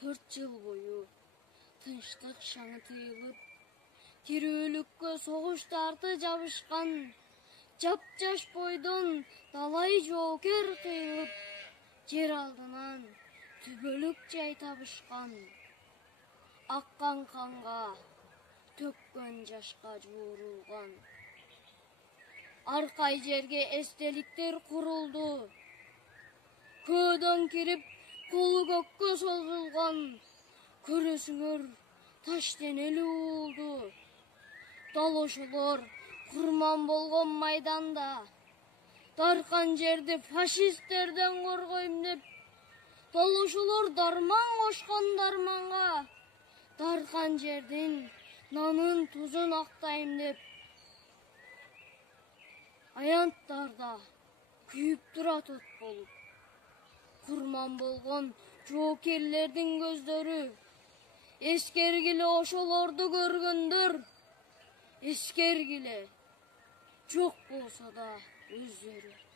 4 жыл бою тынчтык шаңы тыйылып, тирүүлүккө согуштарды жабышкан, жап-жаш бойдон далай жоокер кыйылып, жер алдынан түбөлүк жай табышкан. Аккан канга, төккөн жашка жуурулган. Аркай жерге эстеликтер курулду. Көөдөн кирип, колу көккө созулган. Көрөсүңөр, таш денелүү болду. Далошолор курман болгон майданда. Даркан жерди фашисттерден коргойм деп, далошолор дарман кошкон дарманга. Даркан жердин нанын тузун актайм деп. Аянттарда күйүп турат от болуп. Курман болгон жоокерлердин көздөрү. Эскергиле ошолорду көргөндөр. Эскергиле, жок болсо да өздөрү.